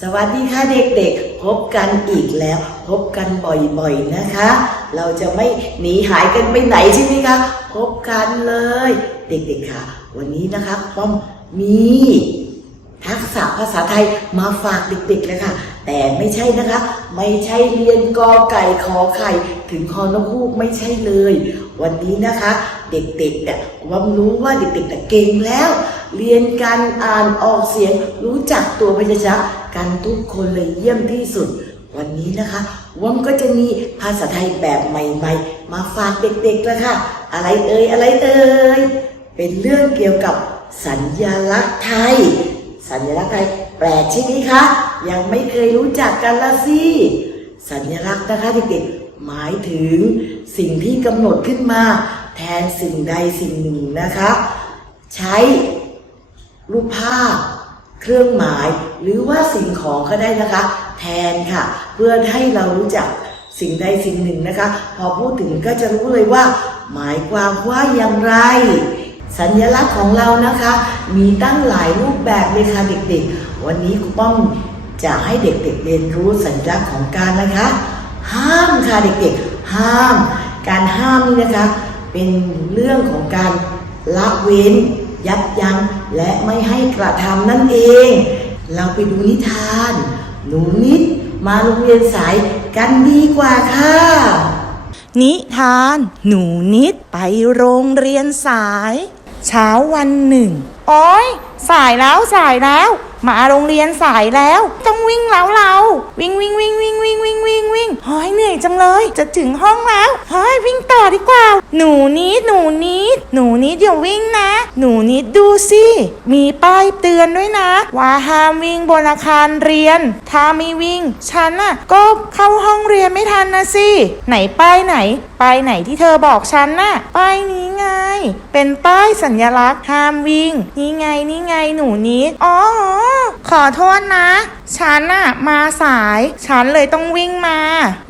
สวัสดีค่ะเด็กๆ พบกันอีกแล้ว พบกันบ่อยๆนะคะ เราจะไม่หนีหายกันไปไหนใช่ไหมคะพบกันเลย เด็กๆค่ะ วันนี้นะคะป้อมมีทักษะภาษาไทยมาฝากเด็กๆเลยค่ะ แต่ไม่ใช่นะคะ ไม่ใช่เรียนกอไก่ขอไข่ ถึงคอนกฮูกไม่ใช่เลย วันนี้นะคะ เด็กๆเนี่ยวามรู้ว่าเด็กๆแต่เก่งแล้ว เรียนการอ่านออกเสียงรู้จักตัวพยัญชนะ กันทุกคนเลยเยี่ยมที่สุด วันนี้นะคะวมก็จะมีภาษาไทยแบบใหม่ ๆ มาฝากเด็กๆแล้วค่ะ อะไรเอ่ยอะไรเอ่ยเป็นเรื่องเกี่ยวกับสัญญลักษณ์ไทย สัญลักษณ์ไทยแปลกใช่ไหมคะ ยังไม่เคยรู้จักกันละสิสัญลักษณ์นะคะเด็กๆหมายถึงสิ่งที่กำหนดขึ้นมา แทนสิ่งใดสิ่งหนึ่งนะคะ ใช้รูปภาพ เครื่องหมาย หรือว่าสิ่งของก็ได้นะคะ แทนค่ะ เพื่อให้เรารู้จักสิ่งใดสิ่งหนึ่งนะคะ พอพูดถึงก็จะรู้เลยว่า หมายความว่าอย่างไร สัญลักษณ์ของเรานะคะ มีตั้งหลายรูปแบบเลยค่ะเด็กๆ วันนี้ครูป้อมจะให้เด็กๆเรียนรู้สัญลักษณ์ของการนะคะ ห้ามค่ะเด็กๆ ห้าม การห้ามนี่นะคะ เป็นเรื่องของการละเว้น ยับยั้งและไม่ให้กระทำนั่นเอง เราไปดูนิทาน หนูนิดมาโรงเรียนสายกันดีกว่าค่ะ นิทาน หนูนิดไปโรงเรียนสาย เช้าวันหนึ่งโอ้ยสายแล้วสายแล้ว มาโรงเรียนสายแล้ว ต้องวิ่งแล้วเรา วิ่งวิ่งวิ่งวิ่งวิ่งวิ่งวิ่งวิ่งเฮ้ยเหนื่อยจังเลย จะถึงห้องแล้วเฮ้ยวิ่งต่อดีกว่า หนูนิดหนูนิดหนูนิดอย่าวิ่งนะ หนูนิดดูสิมีป้ายเตือนด้วยนะ ว่าห้ามวิ่งบนอาคารเรียน ถ้าไม่วิ่งฉันน่ะก็เข้าห้องเรียนไม่ทันนะสิไหนป้ายไหนป้ายไหนที่เธอบอกฉันน่ะป้ายนี้ไง เป็นป้ายสัญลักษณ์ห้ามวิ่งนี่ไงนี่ไงหนูนิดอ๋อขอโทษนะ ฉันอะมาสาย ฉันเลยต้องวิ่งมา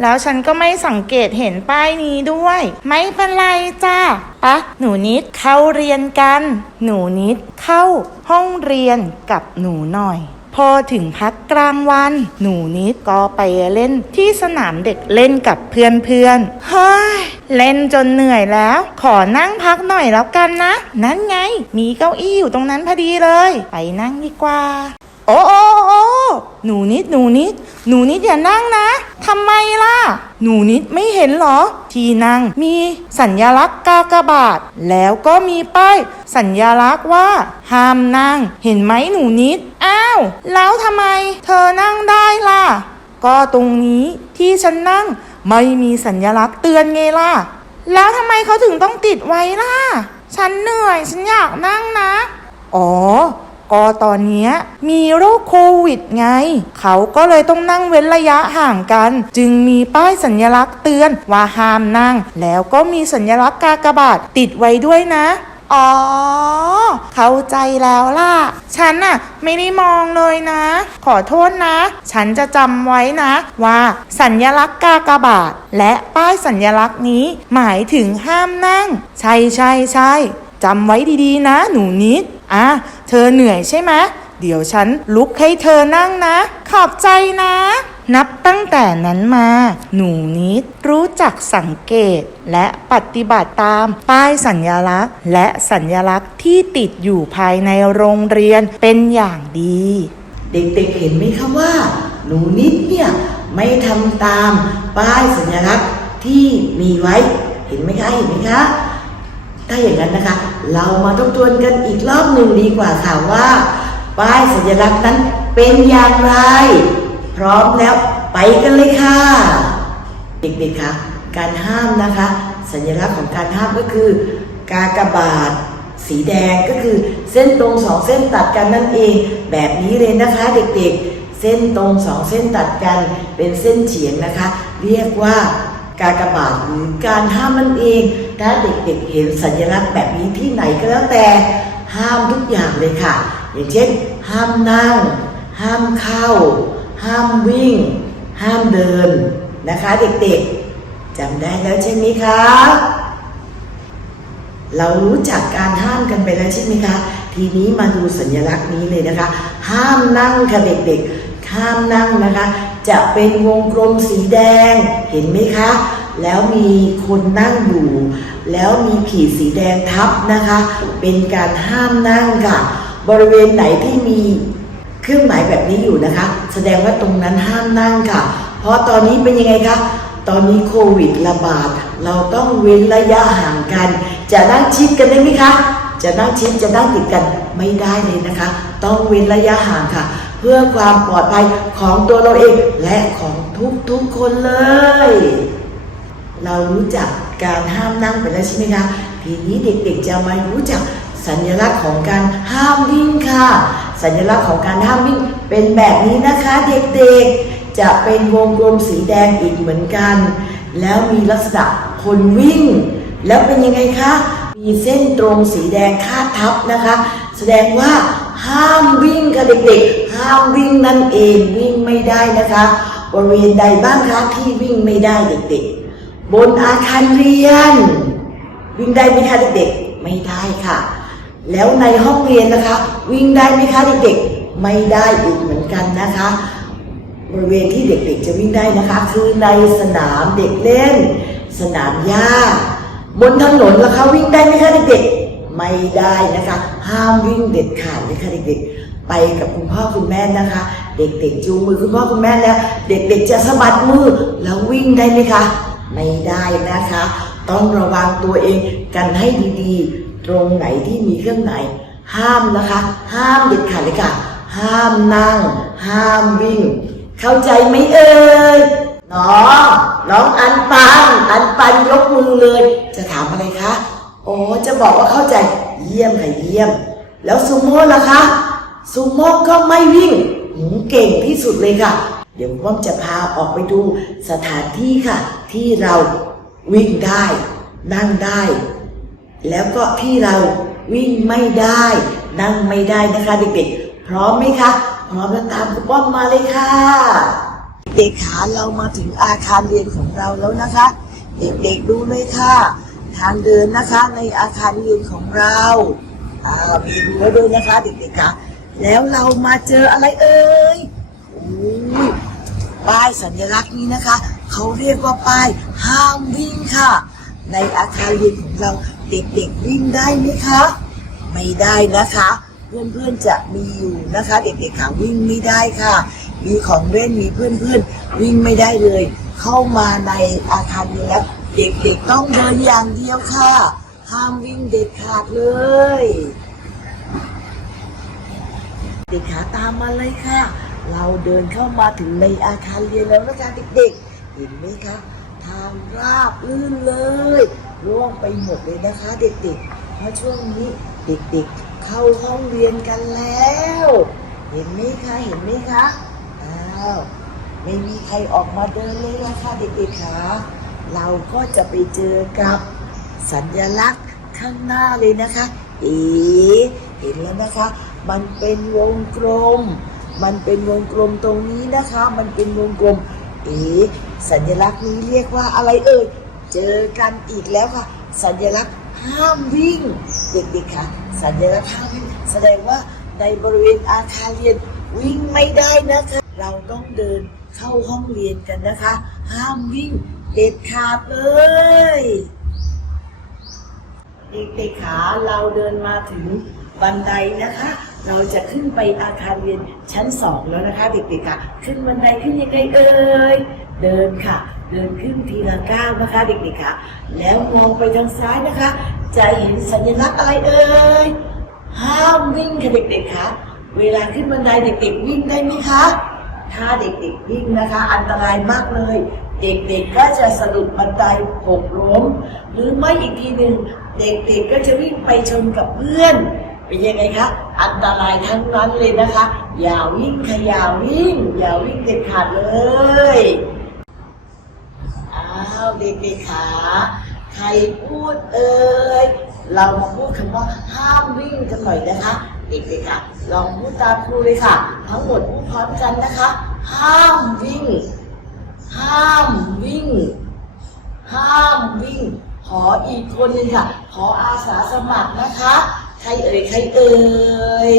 แล้วฉันก็ไม่สังเกตเห็นป้ายนี้ด้วย ไม่เป็นไรจ้าปะหนูนิดเข้าเรียนกัน หนูนิดเข้าห้องเรียนกับหนูหน่อย พอถึงพักกลางวัน หนูนิดก็ไปเล่นที่สนามเด็กเล่นกับเพื่อนๆ เฮ้ย เล่นจนเหนื่อยแล้ว ขอนั่งพักหน่อยแล้วกันนะ นั่นไง มีเก้าอี้อยู่ตรงนั้นพอดีเลย ไปนั่งดีกว่า โอ้โอ้โอ้หนูนิดหนูนิด หนูนิดอย่านั่งนะทำไมล่ะ หนูนิดไม่เห็นเหรอ ที่นั่งมีสัญลักษณ์กากบาท แล้วก็มีป้ายสัญลักษณ์ว่า ห้ามนั่ง เห็นไหมหนูนิด อ้าว แล้วทำไม เธอนั่งได้ล่ะ ก็ตรงนี้ที่ฉันนั่ง ไม่มีสัญลักษณ์เตือนไงล่ะ แล้วทำไมเขาถึงต้องติดไว้ล่ะ ฉันเหนื่อย ฉันอยากนั่งนะ อ๋อ ก็ตอนนี้มีโรคโควิดไง เขาก็เลยต้องนั่งเว้นระยะห่างกัน จึงมีป้ายสัญลักษณ์เตือนว่าห้ามนั่ง แล้วก็มีสัญลักษณ์กากบาทติดไว้ด้วยนะ อ๋อ เข้าใจแล้วล่ะ ฉันน่ะไม่ได้มองเลยนะ ขอโทษนะ ฉันจะจำไว้นะ ว่าสัญลักษณ์กากบาท และป้ายสัญลักษณ์นี้ หมายถึงห้ามนั่ง ใช่ใช่ใช่จำไว้ดีๆนะ หนูนิด อะเธอเหนื่อยใช่ไหมเดี๋ยวฉันลุกให้เธอนั่งนะ ขอบใจนะ นับตั้งแต่นั้นมา หนูนิดรู้จักสังเกตและปฏิบัติตามป้ายสัญลักษณ์ และสัญลักษณ์ที่ติดอยู่ภายในโรงเรียนเป็นอย่างดี เด็กๆเห็นไหมคะว่า หนูนิดเนี่ยไม่ทำตามป้ายสัญลักษณ์ที่มีไว้ เห็นไหมคะ เห็นไหมคะ ถ้าอย่างนั้นนะคะ เรามาทบทวนกันอีกรอบหนึ่งดีกว่าค่ะว่า ป้ายสัญลักษณ์นั้นเป็นอย่างไร พร้อมแล้วไปกันเลยค่ะ เด็กๆคะการห้ามนะคะ สัญลักษณ์ของการห้ามก็คือ กากบาท สีแดงก็คือเส้นตรงสองเส้นตัดกันนั่นเอง แบบนี้เลยนะคะเด็กๆ เส้นตรงสองเส้นตัดกันเป็นเส้นเฉียงนะคะ เรียกว่ากากบาทหรือการห้ามนั่นเอง ถ้าเด็กๆเห็นสัญลักษณ์แบบนี้ที่ไหนก็แล้วแต่ห้ามทุกอย่างเลยค่ะ อย่างเช่น ห้ามนั่ง ห้ามเข้า ห้ามวิ่ง ห้ามเดินนะคะ เด็กๆจำได้แล้วใช่ไหมคะเรารู้จักการห้ามกันไปแล้วใช่ไหมคะ ทีนี้มาดูสัญลักษณ์นี้เลยนะคะ ห้ามนั่งค่ะเด็กๆ ห้ามนั่งนะคะ จะเป็นวงกลมสีแดง เห็นไหมคะ แล้วมีคนนั่งอยู่ แล้วมีขีดสีแดงทับนะคะ เป็นการห้ามนั่งค่ะ บริเวณไหนที่มีเครื่องหมายแบบนี้อยู่นะคะ แสดงว่าตรงนั้นห้ามนั่งค่ะ เพราะตอนนี้เป็นยังไงคะตอนนี้โควิดระบาด เราต้องเว้นระยะห่างกัน จะนั่งชิดกันได้ไหมคะ จะนั่งชิดจะนั่งติดกันไม่ได้เลยนะคะ ต้องเว้นระยะห่างค่ะ เพื่อความปลอดภัยของตัวเราเองและของทุกๆคนเลย เรารู้จักการห้ามนั่งไปแล้วใช่ไหมคะ ทีนี้เด็กๆจะมารู้จักสัญลักษณ์ของการห้ามวิ่งค่ะ สัญลักษณ์ของการห้ามวิ่งเป็นแบบนี้นะคะเด็กๆ จะเป็นวงกลมสีแดงอีกเหมือนกัน แล้วมีลักษณะคนวิ่ง แล้วเป็นยังไงคะ มีเส้นตรงสีแดงคาดทับนะคะ แสดงว่าห้ามวิ่งค่ะเด็กๆ ห้ามวิ่งนั่นเองวิ่งไม่ได้นะคะ บริเวณใดบ้างคะที่วิ่งไม่ได้เด็กๆ บนอาคารเรียน วิ่งได้ไหมคะเด็กๆไม่ได้ค่ะ แล้วในห้องเรียนนะคะ วิ่งได้ไหมคะเด็กๆไม่ได้อีกเหมือนกันนะคะบริเวณที่เด็กๆจะวิ่งได้นะคะ คือในสนามเด็กเล่น สนามหญ้าบนถนนล่ะคะวิ่งได้ไหมคะเด็กๆไม่ได้นะคะ ห้ามวิ่งเด็ดขาดเลยค่ะเด็กๆ ไปกับคุณพ่อคุณแม่นะคะ เด็กๆจูงมือคุณพ่อคุณแม่แล้ว เด็กๆจะสะบัดมือแล้ววิ่งได้ไหมคะ ไม่ได้นะคะ ต้องระวังตัวเองกันให้ดีๆ ตรงไหนที่มีเครื่องไหน ห้ามนะคะ ห้ามเด็ดขาดเลยค่ะ ห้ามนั่ง ห้ามวิ่ง เข้าใจไหมเอ่ยน้องน้องอันปันอันปันยกมือเลย จะถามอะไรคะโอ้จะบอกว่าเข้าใจเยี่ยมค่ะเยี่ยม แล้วซูโม่ล่ะคะซูโม่ก็ไม่วิ่งหืมเก่งที่สุดเลยค่ะ เดี๋ยวพ่อมจะพาออกไปดูสถานที่ค่ะ ที่เราวิ่งได้ นั่งได้ แล้วก็ที่เราวิ่งไม่ได้ นั่งไม่ได้นะคะเด็กๆ พร้อมไหมคะ พร้อมแล้วตามคุณป้อมมาเลยค่ะ เด็กขาเรามาถึงอาคารเรียนของเราแล้วนะคะ เด็กๆดูเลยค่ะ ทางเดินนะคะในอาคารเรียนของเราอ่ามีรั้วด้วยนะคะเด็กๆค่ะแล้วเรามาเจออะไรเอ่ยโอ้ยป้ายสัญลักษณ์นี้นะคะ เขาเรียกว่าป้ายห้ามวิ่งค่ะ ในอาคารเรียนของเราเด็กๆวิ่งได้ไหมคะ ไม่ได้นะคะ เพื่อนๆจะมีอยู่นะคะ เด็กๆค่ะวิ่งไม่ได้ค่ะ มีของเล่นมีเพื่อนๆ วิ่งไม่ได้เลย เข้ามาในอาคารนี้แล้วเด็กๆต้องเดินอย่างเดียวค่ะ ห้ามวิ่งเด็ดขาดเลย เด็กขาตามมาเลยค่ะ เราเดินเข้ามาถึงในอาคารเรียนแล้วนะคะเด็กๆ เห็นไหมคะ ทางราบลื่นเลยร่วงไปหมดเลยนะคะ เด็กๆ เพราะช่วงนี้เด็กๆ เข้าห้องเรียนกันแล้ว เห็นไหมคะ เห็นไหมคะ อ้าว ไม่มีใครออกมาเดินเลยนะคะเด็กๆคะเราก็จะไปเจอกับสัญลักษณ์ข้างหน้าเลยนะคะ เอ๋เห็นแล้วนะคะ มันเป็นวงกลม มันเป็นวงกลมตรงนี้นะคะ มันเป็นวงกลม เอ๋สัญลักษณ์นี้เรียกว่าอะไรเอ่ย เจอกันอีกแล้วค่ะ สัญลักษณ์ห้ามวิ่ง เด็กๆค่ะ สัญลักษณ์ห้ามวิ่งแสดงว่าในบริเวณอาคารเรียนวิ่งไม่ได้นะคะ เราต้องเดินเข้าห้องเรียนกันนะคะ ห้ามวิ่งเด็ดขาดเลยเด็กๆขาเราเดินมาถึงบันไดนะคะ เราจะขึ้นไปอาคารเรียนชั้นสองแล้วนะคะเด็กๆค่ะ ขึ้นบันไดขึ้นยังไงเอ่ย เดินค่ะ เดินขึ้นทีละก้าวนะคะเด็กๆค่ะ แล้วมองไปทางซ้ายนะคะ จะเห็นสัญลักษณ์อะไรเอ่ย ห้ามวิ่งค่ะเด็กๆค่ะ เวลาขึ้นบันไดเด็กๆวิ่งได้ไหมคะ ถ้าเด็กๆวิ่งนะคะ อันตรายมากเลยเด็กๆ ก็จะสะดุดบันไดหกล้ม หรือไม่อีกทีหนึ่งเด็กๆ ก็จะวิ่งไปชนกับเพื่อน เป็นยังไงคะ อันตรายทั้งนั้นเลยนะคะ อย่าวิ่งค่ะอย่าวิ่ง อย่าวิ่งเด็ดขาดเลยอ้าวเด็กๆขาใครพูดเอ่ยเรามาพูดคำว่าห้ามวิ่งกันหน่อยนะคะเด็กๆค่ะลองพูดตามครูเลยค่ะ ทั้งหมดพูดพร้อมกันนะคะ ห้ามวิ่ง ห้ามวิ่ง ห้ามวิ่ง ขออีกคนหนึ่งค่ะ ขออาสาสมัครนะคะ ใครเอ่ย ใครเอ่ย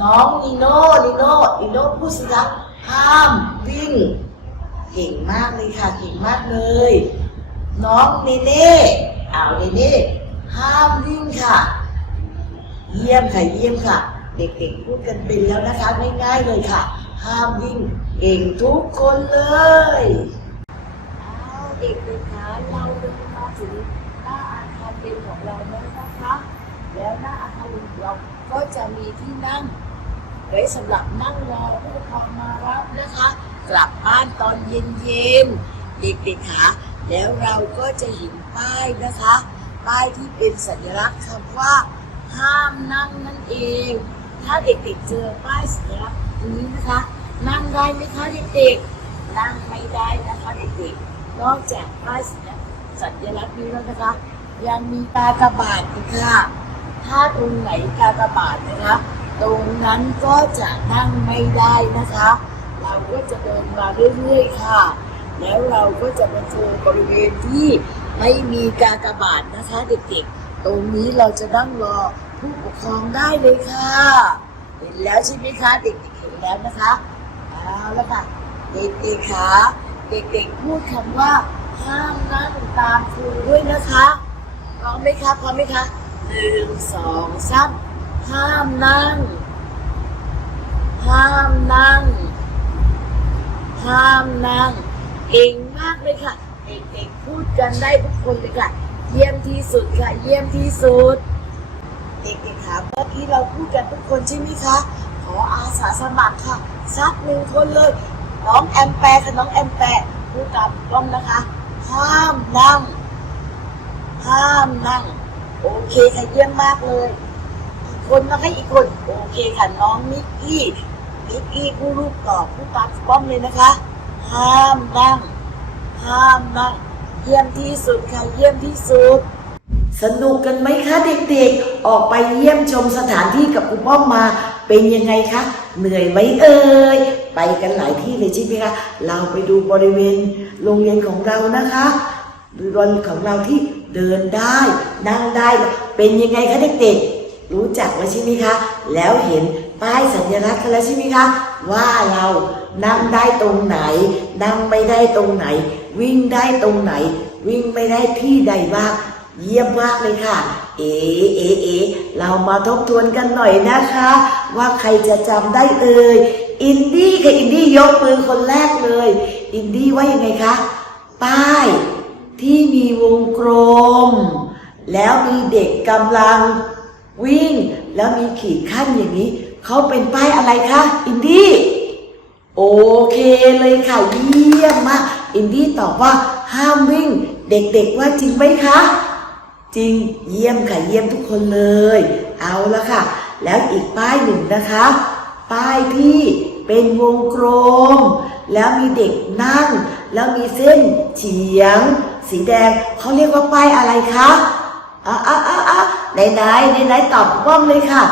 น้องนิโน่นิโน่นิโน่พูดสิคะห้ามวิ่ง เก่งมากเลยค่ะ เก่งมากเลย น้องเนเน่อ้าวเนเน่ห้ามวิ่งค่ะ เยี่ยมค่ะ เยี่ยมค่ะ เด็กๆพูดกันเป็นแล้วนะคะง่ายๆเลยค่ะ ห้ามวิ่งเก่งทุกคนเลยอ้าเด็กๆคะเราเดินมาถึง ก็จะมีที่นั่งไว้สำหรับนั่งรอผู้ปกครองมารับนะคะ กลับบ้านตอนเย็นๆเด็กๆคะแล้วเราก็จะเห็นป้ายนะคะ ป้ายที่เป็นสัญลักษณ์คำว่า ห้ามนั่งนั่นเอง ถ้าเด็กๆเจอป้ายสัญลักษณ์นี้นะคะ นั่งได้ไหมคะเด็กๆนั่งไม่ได้นะคะเด็กๆนอกจากป้ายสัญสัญลักษณ์นี้แล้วนะคะ ยังมีตากระบาดอีกค่ะ ถ้าตรงไหนกากบาทนะคะ ตรงนั้นก็จะนั่งไม่ได้นะคะ เราก็จะเดินมาเรื่อยๆค่ะ แล้วเราก็จะมาเจอบริเวณที่ไม่มีกากบาทนะคะเด็กๆ ตรงนี้เราจะนั่งรอผู้ปกครองได้เลยค่ะ เห็นแล้วใช่ไหมคะเด็กๆเห็นแล้วนะคะเอาละค่ะเด็กๆคะเด็กๆพูดคำว่าห้ามนั่งตามครูด้วยนะคะพร้อมไหมคะพร้อมไหมคะ หนึ่งสองสามห้ามนั่ง ห้ามนั่ง ห้ามนั่ง เก่งมากเลยค่ะ เด็กๆพูดกันได้ทุกคนเลยค่ะ เยี่ยมที่สุดค่ะ เยี่ยมที่สุด เด็กๆค่ะเมื่อกี้เราพูดกันทุกคนใช่ไหมคะ ขออาสาสมัครค่ะสักหนึ่งคนเลย น้องแอมแปร์ค่ะน้องแอมแปร์พูดตามกล้องนะคะ ห้ามนั่ง ห้ามนั่ง โอเคค่ะเยี่ยมมากเลยอีกคนนะคะอีกคน โอเคค่ะน้องมิกกี้มิกกี้ผู้รูปตอบผู้ตามกล้องเลยนะคะ ห้ามนั่ง ห้ามนั่ง เยี่ยมที่สุดค่ะเยี่ยมที่สุด สนุกกันไหมคะเด็กๆ ออกไปเยี่ยมชมสถานที่กับคุณพ่อมาเป็นยังไงคะเหนื่อยไหมเอ่ยไปกันหลายที่เลยใช่ไหมคะเราไปดูบริเวณโรงเรียนของเรานะคะบริเวณของเราที่ เดินได้ นั่งได้ เป็นยังไงคะเด็กๆ รู้จักแล้วใช่ไหมคะ แล้วเห็นป้ายสัญลักษณ์กันแล้วใช่ไหมคะ ว่าเรานั่งได้ตรงไหน นั่งไม่ได้ตรงไหน วิ่งได้ตรงไหน วิ่งไม่ได้ที่ใดบ้าง เยี่ยมมากเลยค่ะ เอ๋เอ๋เอ๋เรามาทบทวนกันหน่อยนะคะ ว่าใครจะจำได้เอ่ย อินดี้ค่ะอินดี้ยกมือคนแรกเลย อินดี้ว่ายังไงคะ ป้าย ที่มีวงกลม แล้วมีเด็กกำลังวิ่ง แล้วมีขีดขั้นอย่างนี้ เขาเป็นป้ายอะไรคะ อินดี้โอเคเลยค่ะเยี่ยมมาก อินดี้ตอบว่าห้ามวิ่ง เด็กๆว่าจริงไหมคะ จริงเยี่ยมค่ะเยี่ยมทุกคนเลย เอาละค่ะ แล้วอีกป้ายหนึ่งนะคะ ป้ายที่เป็นวงกลมแล้วมีเด็กนั่ง แล้วมีเส้นเฉียง สีแดงเขาเรียกว่าป้ายอะไรคะอะอะอะอะไหนไหนไหนไหนตอบกล้องเลยค่ะ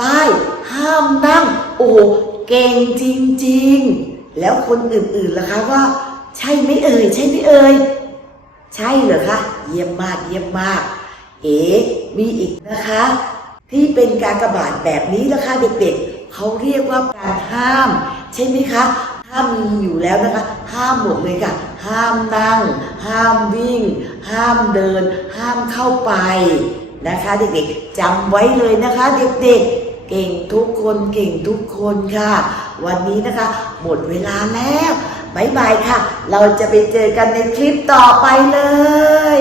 ป้ายห้ามนั่ง โอ้เก่งจริง ๆ แล้วคนอื่นๆล่ะคะว่า ใช่ไหมเอ่ย ใช่ไหมเอ่ย ใช่เหรอคะ เยี่ยมมากเยี่ยมมาก เอ๋มีอีกนะคะ ที่เป็นการกระบาดแบบนี้นะคะเด็กๆเขาเรียกว่าการห้าม ใช่ไหมคะ ห้ามมีอยู่แล้วนะคะ ห้ามหมดเลยค่ะ ห้ามนั่ง ห้ามวิ่ง ห้ามเดิน ห้ามเข้าไปนะคะ เด็กๆจำไว้เลยนะคะ เด็กๆ เก่งทุกคนเก่งทุกคนค่ะ วันนี้นะคะ หมดเวลาแล้วบายบายค่ะ เราจะไปเจอกันในคลิปต่อไปเลย